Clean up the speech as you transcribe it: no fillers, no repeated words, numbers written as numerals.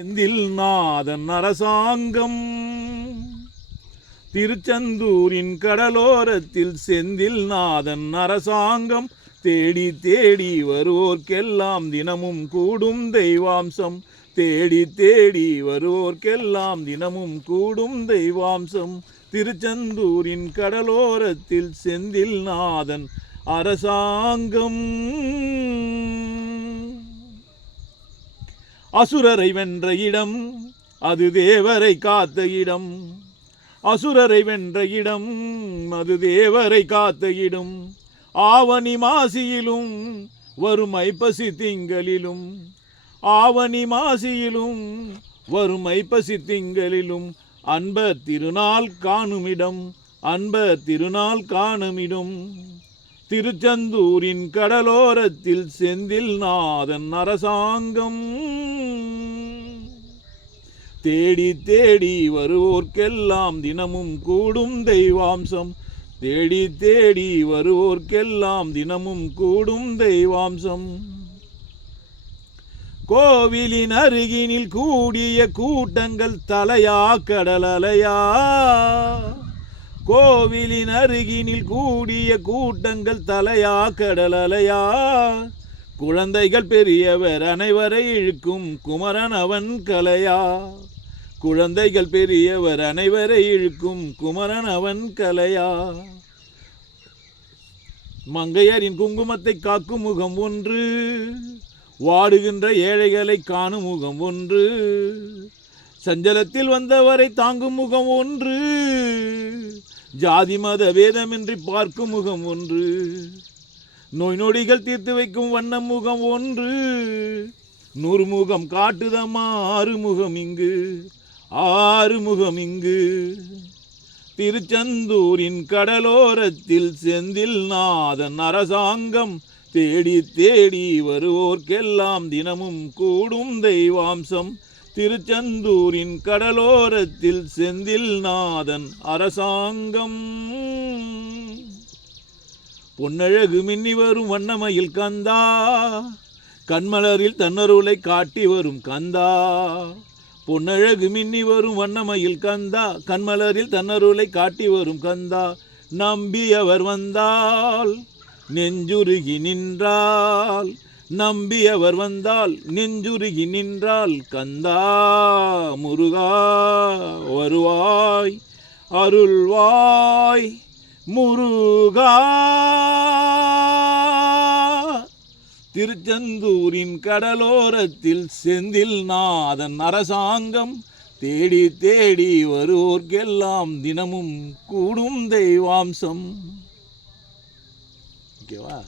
செந்தில் நாதன் அரசாங்கம் திருச்செந்தூரின் கடலோரத்தில் செந்தில் நாதன் அரசாங்கம் தேடி தேடி வருவோர்க்கெல்லாம் தினமும் கூடும் தெய்வாம்சம் தேடி தேடி வருவோர்க்கெல்லாம் தினமும் கூடும் தெய்வாம்சம் திருச்செந்தூரின் கடலோரத்தில் செந்தில் நாதன் அரசாங்கம் அசுரரை வென்ற இடம் அது தேவரை காத்த இடம் அசுரரை வென்ற இடம் அது தேவரை காத்த இடம் ஆவணி மாசியிலும் வரும் ஐப்பசி திங்களிலும் ஆவணி மாசியிலும் வரும் ஐப்பசி திங்களிலும் அன்பர் திருநாள் காணுமிடம் அன்பர் திருநாள் காணுமிடம் திருச்செந்தூரின் கடலோரத்தில் செந்தில் நாதன் அரசாங்கம் தேடி தேடி வருவோர்க்கெல்லாம் தினமும் கூடும் தெய்வாம்சம் தேடி தேடி வருவோர்க்கெல்லாம் தினமும் கூடும் தெய்வாம்சம் கோவிலின் அருகினில் கூடிய கூட்டங்கள் தலையா கடலலையா கோவிலின் அருகினில் கூடிய கூட்டங்கள் தலையா கடலலையா குழந்தைகள் பெரியவர் அனைவரை இழுக்கும் குமரன் அவன் கலையா குழந்தைகள் பெரியவர் அனைவரை இழுக்கும் குமரன் அவன் கலையா மங்கையரின் குங்குமத்தை காக்கும் முகம் ஒன்று வாடுகின்ற ஏழைகளை காணும் முகம் ஒன்று சஞ்சலத்தில் வந்தவரை தாங்கும் முகம் ஒன்று ஜாதி மத வேதமின்றி பார்க்கும் முகம் ஒன்று நோய் நொடிகள் தீர்த்து வைக்கும் வண்ணம் முகம் ஒன்று 100 முகம் காட்டுதம்மா ஆறுமுகம் இங்கு திருச்செந்தூரின் கடலோரத்தில் செந்தில் நாதன் அரசாங்கம் தேடி தேடி வருவோர்க்கெல்லாம் தினமும் கூடும் தெய்வாம்சம் திருச்செந்தூரின் கடலோரத்தில் செந்தில் நாதன் அரசாங்கம் பொன்னழகு மின்னி வரும் வண்ணமயில் கந்தா கண்மலரில் தன்னருளை காட்டி வரும் கந்தா பொன்னழகு மின்னி வரும் வண்ணமயில் கந்தா கண்மலரில் தன்னருளை காட்டி வரும் கந்தா நம்பியவர் வந்தால் நெஞ்சுருகி நின்றால் நம்பியவர் வந்தால் நெஞ்சுருகி நின்றால் கந்தா முருகா வருவாய் அருள்வாய் முருகா திருச்செந்தூரின் கடலோரத்தில் செந்தில் நாதன் அரசாங்கம் தேடி தேடி வருவோர்க்கெல்லாம் தினமும் கூடும் தெய்வாம்சம். ஓகேவா?